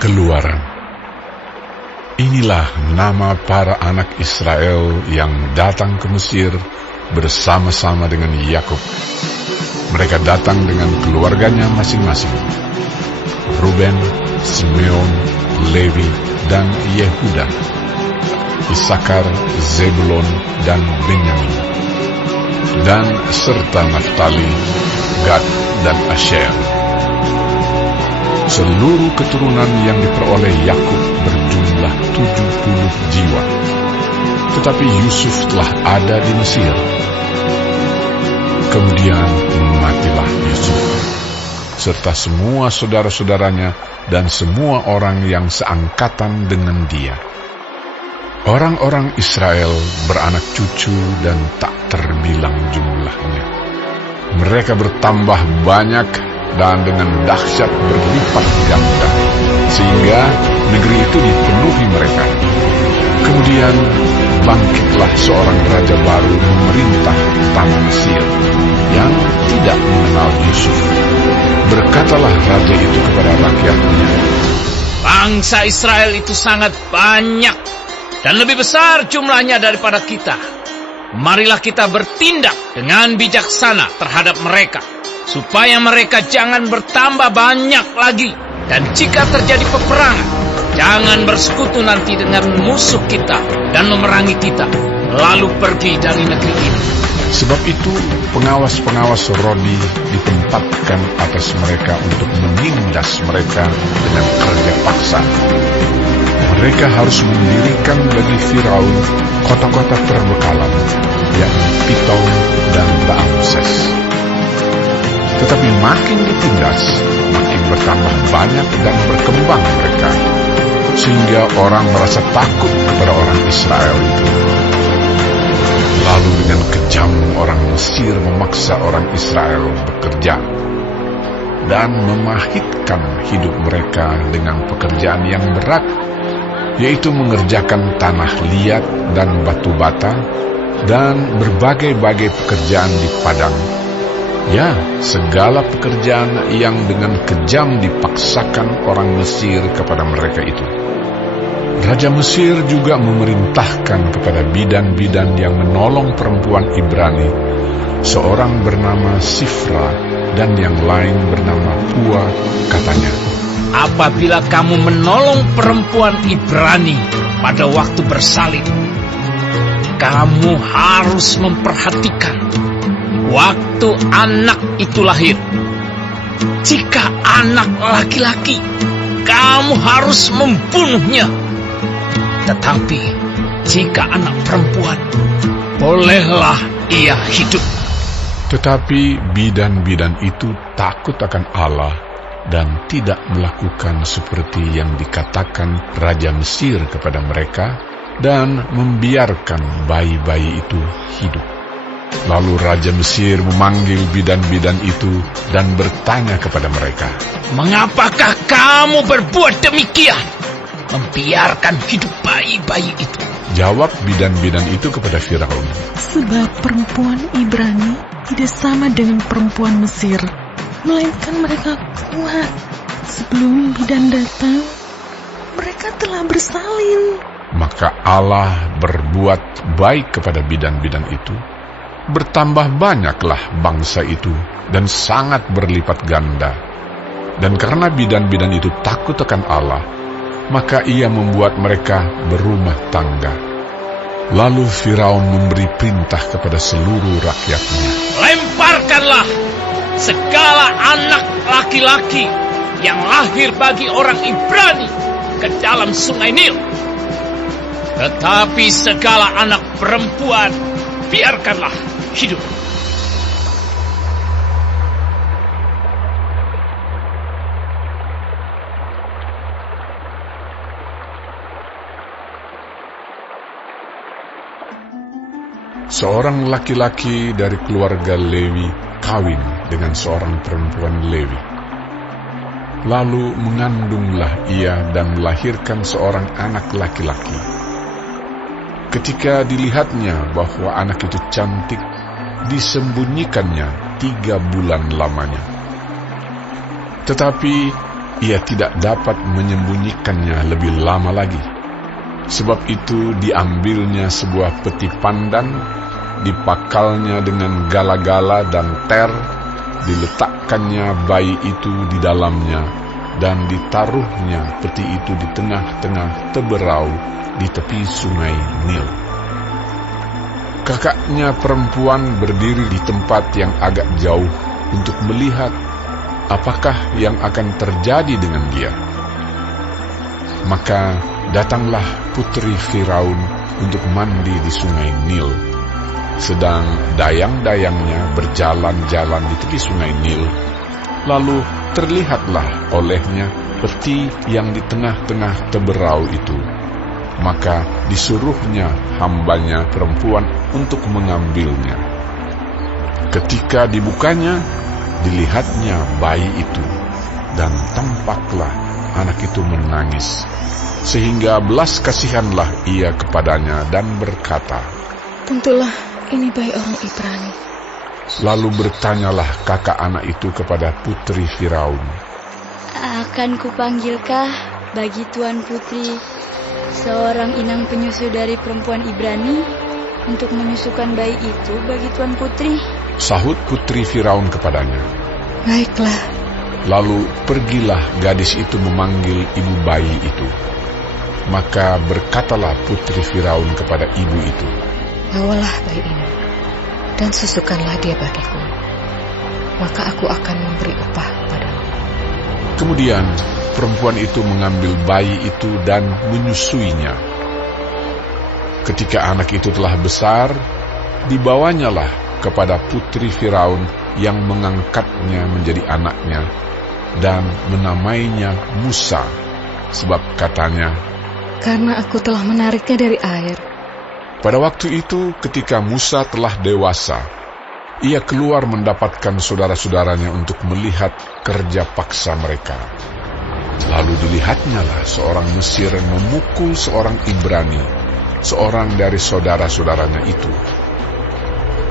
Keluaran. Inilah nama para anak Israel yang datang ke Mesir bersama-sama dengan Yakub. Mereka datang dengan keluarganya masing-masing: Ruben, Simeon, Lewi, dan Yehuda, Isakar, Zebulon, dan Benyamin, dan serta Naftali, Gad, dan Asher. Seluruh keturunan yang diperoleh Yakub berjumlah 70 jiwa. Tetapi Yusuf telah ada di Mesir. Kemudian matilah Yusuf, serta semua saudara-saudaranya dan semua orang yang seangkatan dengan dia. Orang-orang Israel beranak cucu dan tak terbilang jumlahnya. Mereka bertambah banyak dan dengan dahsyat berlipat ganda, sehingga negeri itu dipenuhi mereka. Kemudian bangkitlah seorang raja baru memerintah tanah Mesir yang tidak mengenal Yusuf. Berkatalah raja itu kepada rakyatnya, "Bangsa Israel itu sangat banyak dan lebih besar jumlahnya daripada kita. Marilah kita bertindak dengan bijaksana terhadap mereka, supaya mereka jangan bertambah banyak lagi. Dan jika terjadi peperangan, jangan bersekutu nanti dengan musuh kita dan memerangi kita, lalu pergi dari negeri ini." Sebab itu pengawas-pengawas Rodi ditempatkan atas mereka untuk menindas mereka dengan kerja paksa. Mereka harus mendirikan bagi Firaun kota-kota terbekalan, yakni Pitom dan Ramses. Tetapi makin ditindas, makin bertambah banyak dan berkembang mereka, sehingga orang merasa takut kepada orang Israel itu. Lalu dengan kejam orang Mesir memaksa orang Israel bekerja dan memahitkan hidup mereka dengan pekerjaan yang berat, yaitu mengerjakan tanah liat dan batu bata dan berbagai-bagai pekerjaan di padang. Ya, segala pekerjaan yang dengan kejam dipaksakan orang Mesir kepada mereka itu. Raja Mesir juga memerintahkan kepada bidan-bidan yang menolong perempuan Ibrani, seorang bernama Sifra dan yang lain bernama Pua, katanya, "Apabila kamu menolong perempuan Ibrani pada waktu bersalin, kamu harus memperhatikan waktu anak itu lahir. Jika anak laki-laki, kamu harus membunuhnya. Tetapi jika anak perempuan, bolehlah ia hidup." Tetapi bidan-bidan itu takut akan Allah dan tidak melakukan seperti yang dikatakan Raja Mesir kepada mereka, dan membiarkan bayi-bayi itu hidup. Lalu Raja Mesir memanggil bidan-bidan itu dan bertanya kepada mereka, "Mengapakah kamu berbuat demikian, membiarkan hidup bayi-bayi itu?" Jawab bidan-bidan itu kepada Firaun, "Sebab perempuan Ibrani tidak sama dengan perempuan Mesir, melainkan mereka kuat. Sebelum bidan datang, mereka telah bersalin." Maka Allah berbuat baik kepada bidan-bidan itu. Bertambah banyaklah bangsa itu dan sangat berlipat ganda. Dan karena bidan-bidan itu takut akan Allah, maka ia membuat mereka berumah tangga. Lalu Firaun memberi perintah kepada seluruh rakyatnya, "Lemparkanlah segala anak laki-laki yang lahir bagi orang Ibrani ke dalam sungai Nil. Tetapi segala anak perempuan biarkanlah hidup." seorang laki-laki dari keluarga Lewi kawin dengan seorang perempuan Lewi. Lalu mengandunglah ia dan melahirkan seorang anak laki-laki. Ketika dilihatnya bahwa anak itu cantik, disembunyikannya 3 bulan lamanya. Tetapi ia tidak dapat menyembunyikannya lebih lama lagi. Sebab itu diambilnya sebuah peti pandan, dipakalnya dengan gala-gala dan ter, diletakkannya bayi itu di dalamnya, dan ditaruhnya peti itu di tengah-tengah teberau di tepi sungai Nil. Kakaknya perempuan berdiri di tempat yang agak jauh untuk melihat apakah yang akan terjadi dengan dia. Maka datanglah putri Firaun untuk mandi di sungai Nil. Sedang dayang-dayangnya berjalan-jalan di tepi sungai Nil, lalu terlihatlah olehnya peti yang di tengah-tengah teberau itu. Maka disuruhnya hambanya perempuan untuk mengambilnya. Ketika dibukanya, dilihatnya bayi itu, dan tampaklah anak itu menangis. Sehingga belas kasihanlah ia kepadanya dan berkata, Tentulah ini bayi orang Ibrani. Lalu bertanyalah kakak anak itu kepada putri Firaun, Akan kupanggilkah bagi Tuan Putri seorang inang penyusu dari perempuan Ibrani untuk menyusukan bayi itu bagi Tuan Putri? Sahut putri Firaun kepadanya. Baiklah. Lalu pergilah gadis itu memanggil ibu bayi itu. Maka berkatalah putri Firaun kepada ibu itu, Bawalah bayi ini, dan susukanlah dia bagiku, maka aku akan memberi upah padamu. Kemudian perempuan itu mengambil bayi itu dan menyusuinya. Ketika anak itu telah besar, dibawanyalah kepada putri Firaun yang mengangkatnya menjadi anaknya dan menamainya Musa, sebab katanya, Karena aku telah menariknya dari air. pada waktu itu ketika Musa telah dewasa, ia keluar mendapatkan saudara-saudaranya untuk melihat kerja paksa mereka. Lalu dilihatnyalah seorang Mesir memukul seorang Ibrani, seorang dari saudara-saudaranya itu.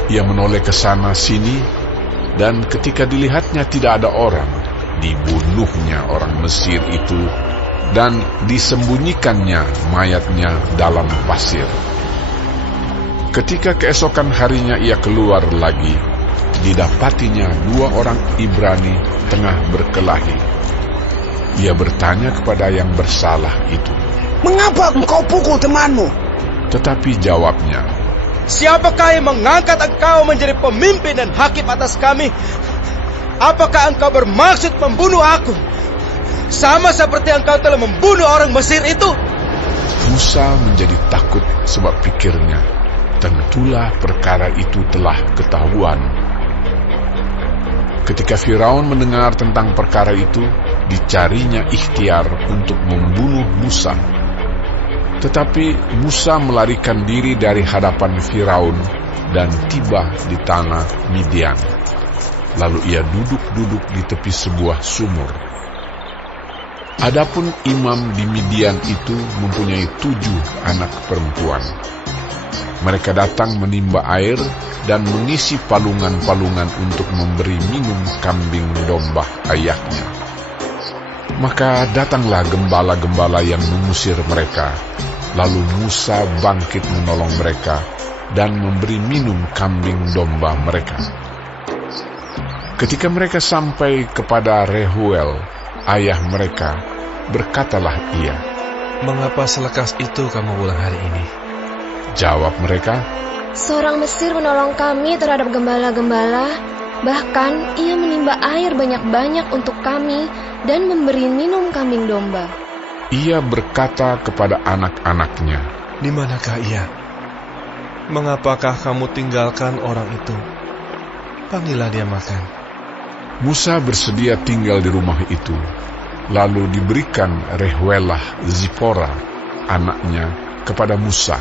Ia menoleh ke sana sini, dan ketika dilihatnya tidak ada orang, dibunuhnya orang Mesir itu, dan disembunyikannya mayatnya dalam pasir. Ketika keesokan harinya ia keluar lagi, didapatinya 2 orang Ibrani tengah berkelahi. Ia bertanya kepada yang bersalah itu, Mengapa engkau pukul temanmu? tetapi jawabnya, Siapakah yang mengangkat engkau menjadi pemimpin dan hakim atas kami? Apakah engkau bermaksud membunuh aku? Sama seperti engkau telah membunuh orang Mesir itu? Musa menjadi takut sebab pikirnya, tentulah perkara itu telah ketahuan. Ketika Firaun mendengar tentang perkara itu, dicarinya ikhtiar untuk membunuh Musa. Tetapi Musa melarikan diri dari hadapan Firaun dan tiba di tanah Midian. Lalu ia duduk-duduk di tepi sebuah sumur. Adapun imam di Midian itu mempunyai 7 anak perempuan. Mereka datang menimba air dan mengisi palungan-palungan untuk memberi minum kambing domba ayahnya. Maka datanglah gembala-gembala yang mengusir mereka. Lalu Musa bangkit menolong mereka dan memberi minum kambing domba mereka. Ketika mereka sampai kepada Rehuel, ayah mereka, berkatalah ia, Mengapa selekas itu kamu pulang hari ini? Jawab mereka, Seorang Mesir menolong kami terhadap gembala-gembala, bahkan ia menimba air banyak-banyak untuk kami dan memberi minum kambing domba. ia berkata kepada anak-anaknya, Di manakah ia? Mengapakah kamu tinggalkan orang itu? Panggillah dia makan. Musa bersedia tinggal di rumah itu. Lalu diberikan Rehuelah Zipora, anaknya, kepada Musa.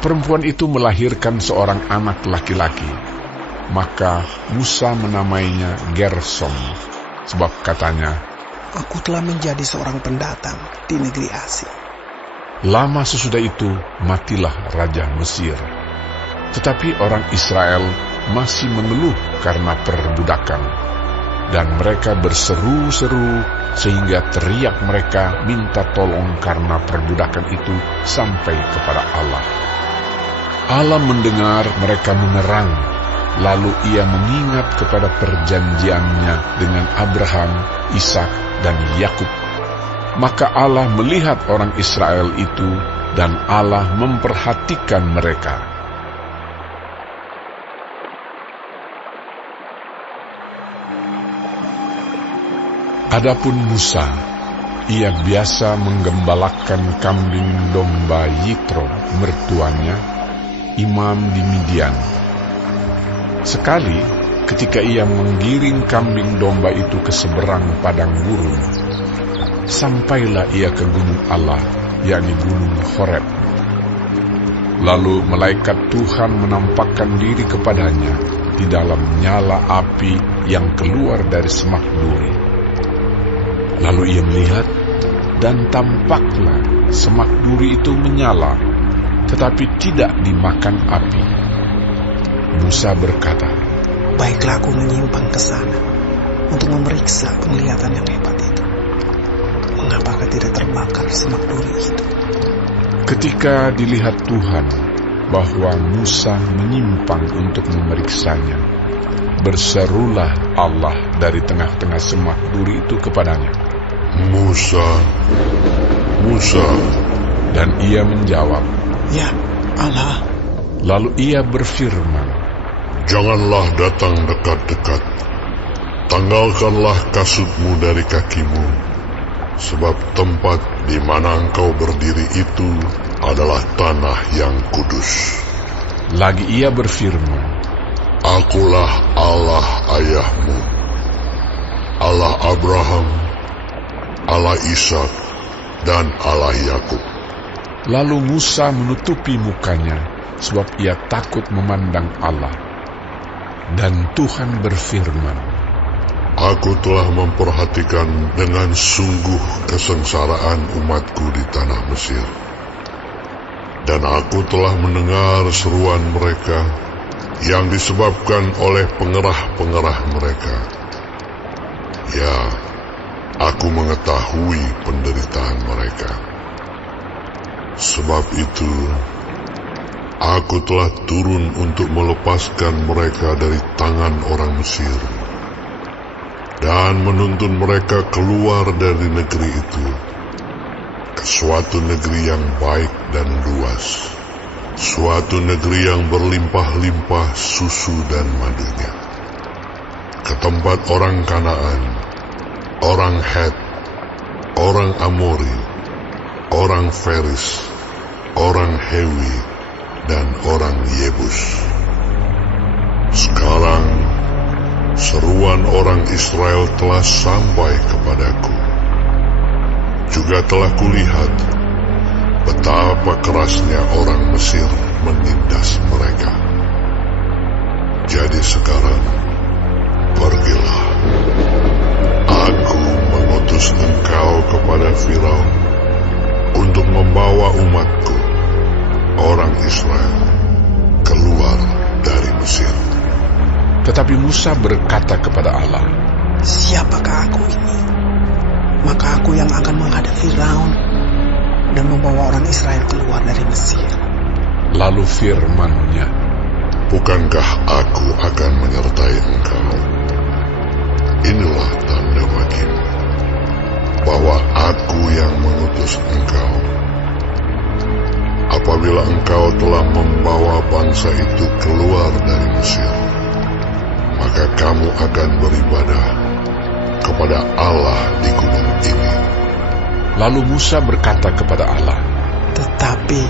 Perempuan itu melahirkan seorang anak laki-laki. Maka Musa menamainya Gersom, sebab katanya, Aku telah menjadi seorang pendatang di negeri asing. lama sesudah itu matilah Raja Mesir. Tetapi orang Israel masih mengeluh karena perbudakan. dan mereka berseru-seru sehingga teriak mereka minta tolong karena perbudakan itu sampai kepada Allah. Allah mendengar mereka mengerang, lalu ia mengingat kepada perjanjiannya dengan Abraham, Ishak, dan Yakub. Maka Allah melihat orang Israel itu, dan Allah memperhatikan mereka. Adapun Musa, ia biasa menggembalakan kambing domba Yitro, mertuanya, imam di Midian. Sekali, ketika ia menggiring kambing domba itu ke seberang padang gurun, sampailah ia ke gunung Allah, yakni gunung Horeb. Lalu malaikat Tuhan menampakkan diri kepadanya di dalam nyala api yang keluar dari semak duri. Lalu ia melihat, dan tampaklah semak duri itu menyala, tetapi tidak dimakan api. Musa berkata, Baiklah aku menyimpang ke sana untuk memeriksa penglihatan yang hebat itu. Mengapakah tidak terbakar semak duri itu? Ketika dilihat Tuhan bahwa Musa menyimpang untuk memeriksanya, berserulah Allah dari tengah-tengah semak duri itu kepadanya, Musa, Musa. Dan ia menjawab, Ya, Allah. Lalu ia berfirman, Janganlah datang dekat-dekat. Tanggalkanlah kasutmu dari kakimu, sebab tempat di mana engkau berdiri itu adalah tanah yang kudus. Lagi ia berfirman, Akulah Allah ayahmu, Allah Abraham, Allah Ishak, dan Allah Yakub. Lalu Musa menutupi mukanya, sebab ia takut memandang Allah. Dan Tuhan berfirman, Aku telah memperhatikan dengan sungguh kesengsaraan umatku di tanah Mesir. Dan aku telah mendengar seruan mereka yang disebabkan oleh pengerah-pengerah mereka. Ya, aku mengetahui penderitaan mereka. Sebab itu, aku telah turun untuk melepaskan mereka dari tangan orang Mesir dan menuntun mereka keluar dari negeri itu ke suatu negeri yang baik dan luas, suatu negeri yang berlimpah-limpah susu dan madunya, ke tempat orang Kanaan, orang Het, orang Amori, orang Feris, orang Hewi, dan orang Yebus. Sekarang seruan orang Israel telah sampai kepadaku. Juga telah kulihat betapa kerasnya orang Mesir menindas mereka. Jadi sekarang pergilah. Aku mengutus engkau kepada Firaun untuk membawa umatku, orang Israel, keluar dari Mesir. Tetapi Musa berkata kepada Allah, Siapakah aku ini? Maka aku yang akan menghadap Firaun dan membawa orang Israel keluar dari Mesir. Lalu firman-Nya, Bukankah aku akan menyertai engkau? Inilah tanda bagimu bahwa aku yang mengutus engkau. Apabila engkau telah membawa bangsa itu keluar dari Mesir, maka kamu akan beribadah kepada Allah di gunung ini. Lalu Musa berkata kepada Allah, Tetapi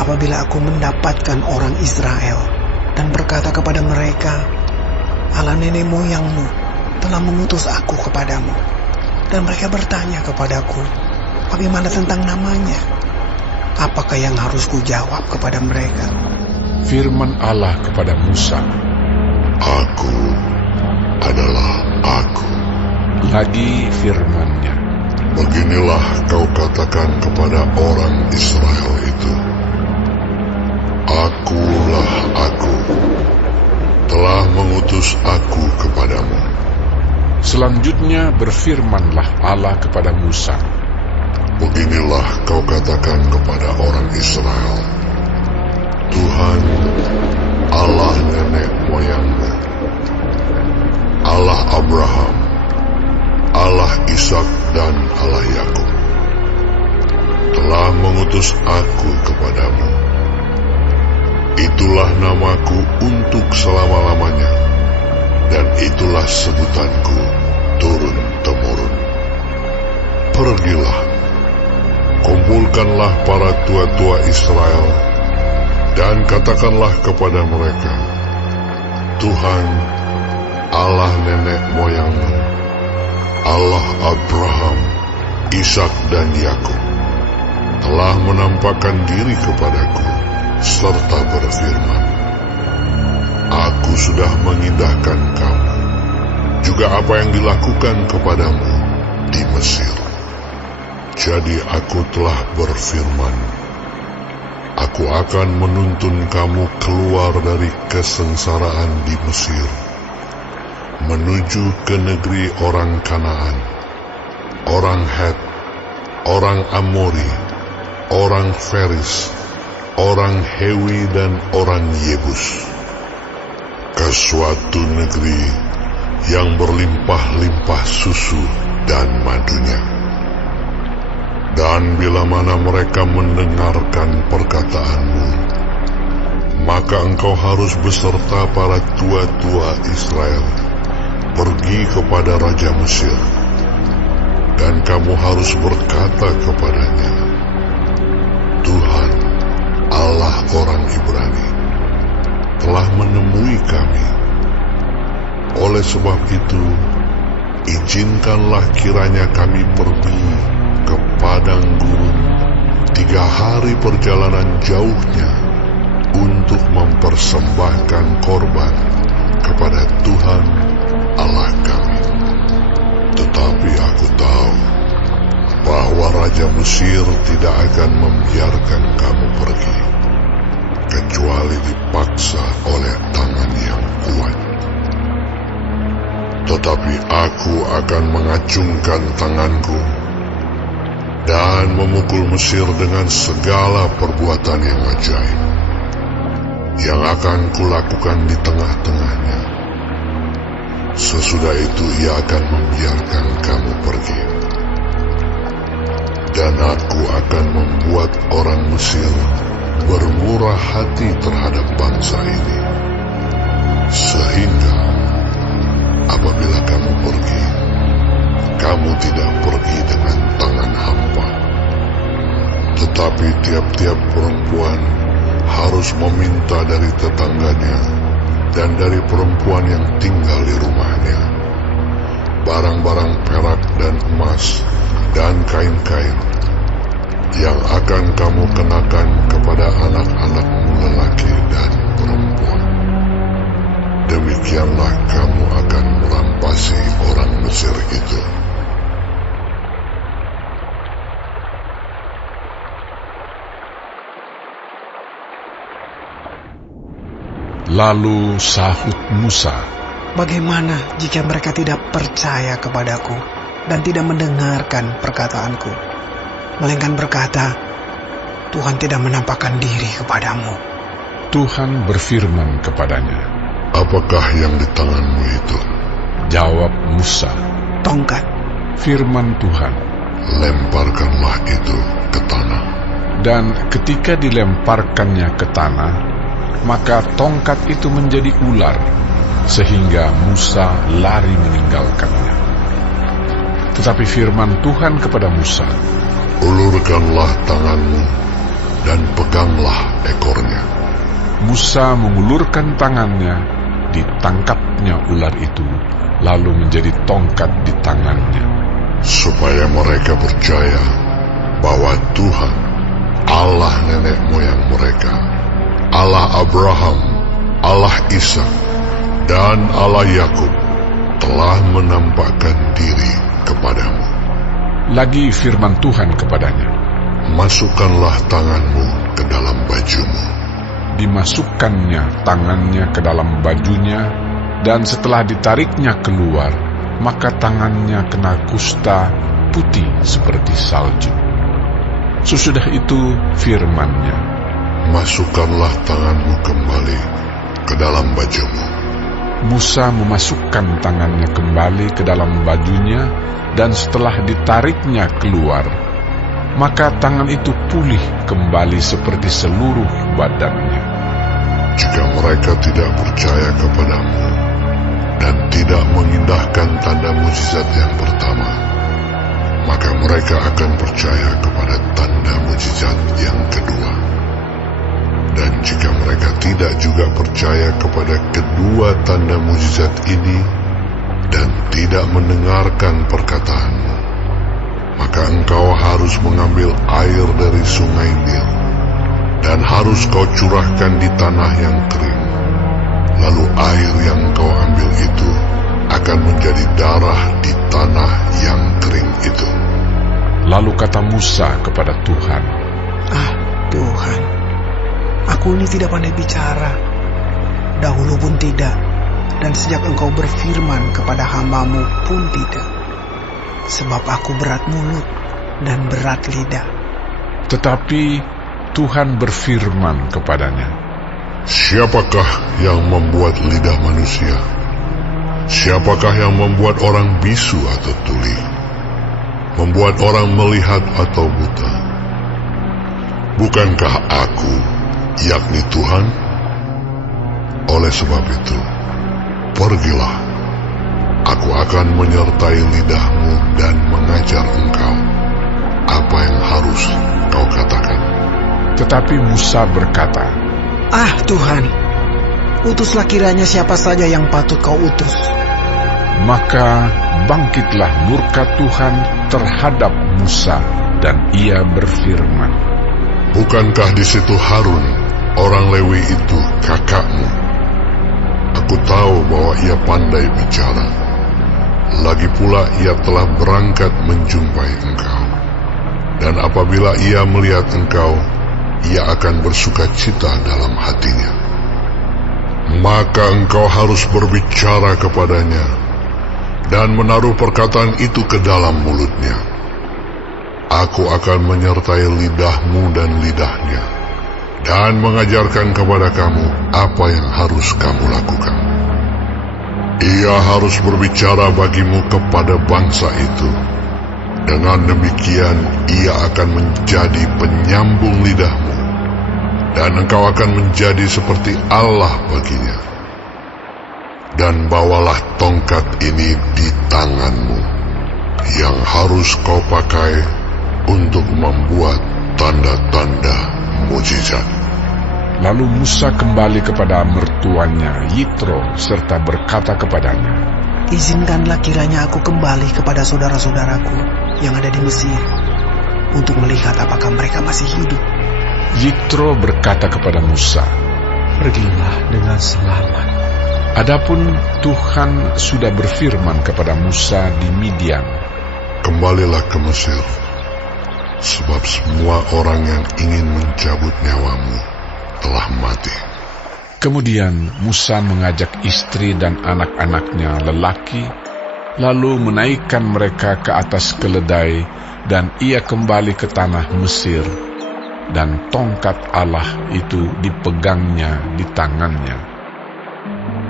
apabila aku mendapatkan orang Israel dan berkata kepada mereka, Allah nenek moyangmu telah mengutus aku kepadamu, dan mereka bertanya kepadaku, bagaimana tentang namanya? Apakah yang harus kujawab kepada mereka? firman Allah kepada Musa, Aku adalah aku. Lagi firman-Nya, Beginilah kau katakan kepada orang Israel itu, Akulah aku, telah mengutus aku kepadamu. Selanjutnya berfirmanlah Allah kepada Musa, Beginilah kau katakan kepada orang Israel, Tuhan, Allah nenek moyangmu, Allah Abraham, Allah Ishak dan Allah Yakub, telah mengutus aku kepadamu. Itulah namaku untuk selama-lamanya, dan itulah sebutanku turun-temurun. Pergilah, kumpulkanlah para tua-tua Israel, dan katakanlah kepada mereka, Tuhan, Allah nenek moyangmu, Allah Abraham, Ishak dan Yakub, telah menampakkan diri kepadaku, serta berfirman, Aku sudah mengindahkan kamu, juga apa yang dilakukan kepadamu di Mesir. Jadi aku telah berfirman, Aku akan menuntun kamu keluar dari kesengsaraan di Mesir, menuju ke negeri orang Kanaan, orang Het, orang Amori, orang Feris, orang Hewi dan orang Yebus, ke suatu negeri yang berlimpah-limpah susu dan madunya. Dan bila mana mereka mendengarkan perkataanmu, maka engkau harus beserta para tua-tua Israel pergi kepada Raja Mesir, dan kamu harus berkata kepadanya, Tuhan, Allah orang Ibrani, telah menemui kami. Oleh sebab itu, izinkanlah kiranya kami pergi ke padang gurun 3 hari perjalanan jauhnya untuk mempersembahkan korban kepada Tuhan Allah kami. Tetapi aku tahu bahwa Raja Mesir tidak akan membiarkan kamu pergi, kecuali dipaksa oleh tangan yang kuat. Tetapi aku akan mengacungkan tanganku dan memukul Mesir dengan segala perbuatan yang ajaib, yang akan kulakukan di tengah-tengahnya. Sesudah itu ia akan membiarkan kamu pergi. Dan aku akan membuat orang Mesir bermurah hati terhadap bangsa ini, sehingga apabila kamu pergi, kamu tidak pergi dengan tangan hampa. Tetapi tiap-tiap perempuan harus meminta dari tetangganya dan dari perempuan yang tinggal di rumahnya barang-barang perak dan emas dan kain-kain yang akan kamu kenakan kepada anak-anakmu lelaki dan perempuan. Demikianlah kamu akan merampasi orang Mesir itu. Lalu sahut Musa, Bagaimana jika mereka tidak percaya kepadaku dan tidak mendengarkan perkataanku, melainkan berkata, Tuhan tidak menampakkan diri kepadamu? Tuhan berfirman kepadanya, Apakah yang di tanganmu itu? Jawab Musa, Tongkat. Firman Tuhan, Lemparkanlah itu ke tanah. dan ketika dilemparkannya ke tanah, maka tongkat itu menjadi ular, sehingga Musa lari meninggalkannya. Tetapi firman Tuhan kepada Musa, Ulurkanlah tanganmu dan peganglah ekornya. Musa mengulurkan tangannya, ditangkapnya ular itu, lalu menjadi tongkat di tangannya. Supaya mereka percaya bahwa Tuhan, Allah nenek moyang mereka, Allah Abraham, Allah Ishak, dan Allah Yakub, telah menampakkan diri kepadamu. Lagi firman Tuhan kepadanya, Masukkanlah tanganmu ke dalam bajumu. dimasukkannya tangannya ke dalam bajunya, dan setelah ditariknya keluar, maka tangannya kena kusta putih seperti salju. Sesudah itu firman-Nya, masukkanlah tanganmu kembali ke dalam bajumu. Musa memasukkan tangannya kembali ke dalam bajunya, dan setelah ditariknya keluar, maka tangan itu pulih kembali seperti seluruh badannya. Jika mereka tidak percaya kepadamu dan tidak mengindahkan tanda mujizat yang pertama, maka mereka akan percaya kepada tanda mujizat yang kedua. Dan jika mereka tidak juga percaya kepada kedua tanda mujizat ini dan tidak mendengarkan perkataanmu, maka engkau harus mengambil air dari sungai Nil dan harus kau curahkan di tanah yang kering. Lalu air yang kau ambil itu akan menjadi darah di tanah yang kering itu. Lalu kata Musa kepada Tuhan, Tuhan, aku ini tidak pandai bicara, dahulu pun tidak, dan sejak engkau berfirman kepada hamba-Mu pun tidak. Sebab aku berat mulut dan berat lidah. tetapi Tuhan berfirman kepadanya, siapakah yang membuat lidah manusia? Siapakah yang membuat orang bisu atau tuli? Membuat orang melihat atau buta? Bukankah aku, yakni Tuhan? Oleh sebab itu, pergilah. Aku akan menyertai lidahmu dan mengajar engkau apa yang harus kau katakan. Tetapi Musa berkata, Tuhan, utuslah kiranya siapa saja yang patut kau utus. Maka bangkitlah murka Tuhan terhadap Musa, dan ia berfirman, bukankah di situ Harun, orang Lewi itu, kakakmu? Aku tahu bahwa ia pandai bicara. Lagi pula ia telah berangkat menjumpai engkau. Dan apabila ia melihat engkau, ia akan bersuka cita dalam hatinya. Maka engkau harus berbicara kepadanya dan menaruh perkataan itu ke dalam mulutnya. Aku akan menyertai lidahmu dan lidahnya, dan mengajarkan kepada kamu apa yang harus kamu lakukan. Ia harus berbicara bagimu kepada bangsa itu. Dengan demikian ia akan menjadi penyambung lidahmu, dan engkau akan menjadi seperti Allah baginya. Dan bawalah tongkat ini di tanganmu, yang harus kau pakai untuk membuat tanda-tanda mujizat. Lalu Musa kembali kepada mertuanya Yitro serta berkata kepadanya, izinkanlah kiranya aku kembali kepada saudara-saudaraku yang ada di Mesir, untuk melihat apakah mereka masih hidup. Yitro berkata kepada Musa, pergilah dengan selamat. adapun Tuhan sudah berfirman kepada Musa di Midian, kembalilah ke Mesir, sebab semua orang yang ingin mencabut nyawamu telah mati. Kemudian Musa mengajak istri dan anak-anaknya lelaki, lalu menaikkan mereka ke atas keledai, dan ia kembali ke tanah Mesir, dan tongkat Allah itu dipegangnya di tangannya.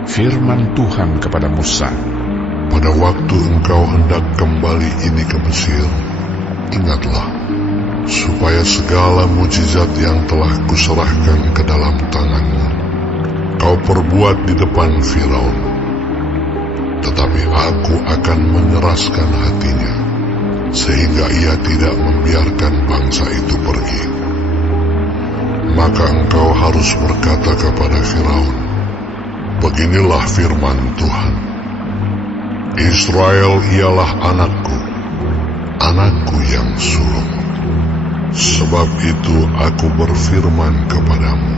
Firman Tuhan kepada Musa, pada waktu engkau hendak kembali ini ke Mesir, ingatlah, supaya segala mujizat yang telah kuserahkan ke dalam tanganmu kau perbuat di depan Firaun. Tetapi aku akan mengeraskan hatinya, sehingga ia tidak membiarkan bangsa itu pergi. Maka engkau harus berkata kepada Firaun, beginilah firman Tuhan, Israel ialah anakku, anakku yang sulung. Sebab itu aku berfirman kepadamu,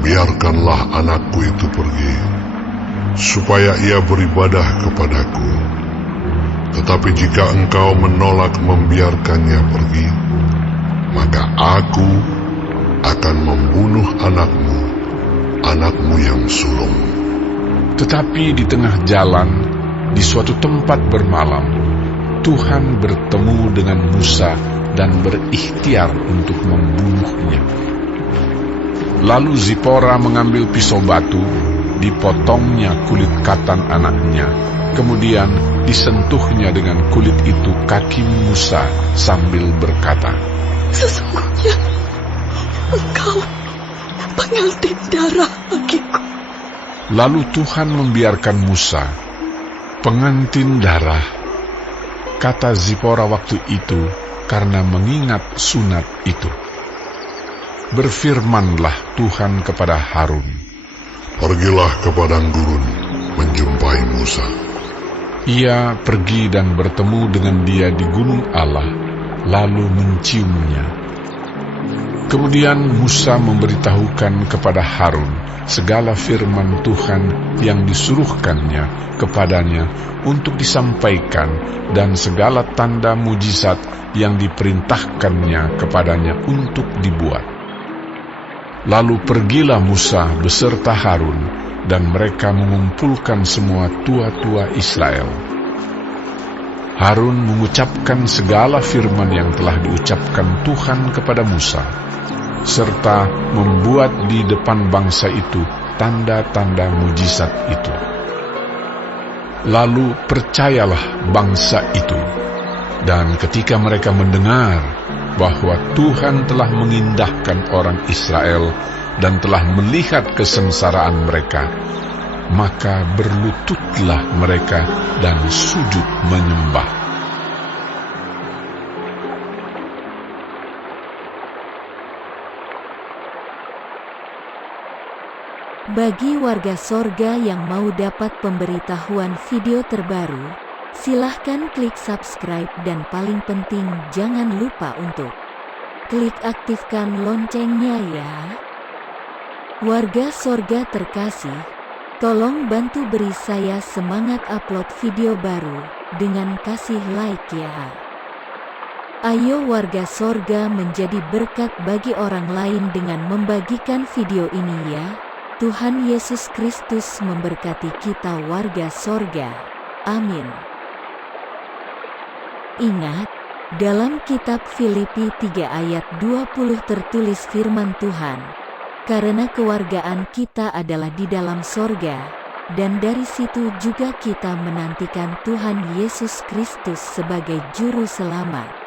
biarkanlah anakku itu pergi, supaya ia beribadah kepadaku. Tetapi jika engkau menolak membiarkannya pergi, maka aku akan membunuh anakmu, anakmu yang sulung. tetapi di tengah jalan di suatu tempat bermalam, Tuhan bertemu dengan Musa dan berikhtiar untuk membunuhnya. Lalu Zipora mengambil pisau batu, dipotongnya kulit katan anaknya, kemudian disentuhnya dengan kulit itu kaki Musa sambil berkata, Sesungguhnya engkau pengantin darah bagiku. Lalu Tuhan membiarkan Musa, pengantin darah, kata Zipora waktu itu karena mengingat sunat itu. Berfirmanlah Tuhan kepada Harun, Pergilah ke padang gurun menjumpai Musa. Ia pergi dan bertemu dengan dia di gunung Allah, lalu menciumnya. Kemudian Musa memberitahukan kepada Harun segala firman Tuhan yang disuruhkannya kepadanya untuk disampaikan dan segala tanda mujizat yang diperintahkannya kepadanya untuk dibuat. Lalu pergilah Musa beserta Harun, dan mereka mengumpulkan semua tua-tua Israel. Harun mengucapkan segala firman yang telah diucapkan Tuhan kepada Musa, serta membuat di depan bangsa itu tanda-tanda mujizat itu. Lalu percayalah bangsa itu, dan ketika mereka mendengar bahwa Tuhan telah mengindahkan orang Israel dan telah melihat kesengsaraan mereka, maka berlututlah mereka dan sujud menyembah. Bagi warga sorga yang mau dapat pemberitahuan video terbaru, silahkan klik subscribe dan paling penting jangan lupa untuk klik aktifkan loncengnya ya. Warga sorga terkasih, tolong bantu beri saya semangat upload video baru dengan kasih like ya. Ayo warga sorga menjadi berkat bagi orang lain dengan membagikan video ini ya. Tuhan Yesus Kristus memberkati kita warga sorga. Amin. Ingat, dalam kitab Filipi 3 ayat 20 tertulis firman Tuhan, karena kewargaan kita adalah di dalam sorga, dan dari situ juga kita menantikan Tuhan Yesus Kristus sebagai Juru Selamat.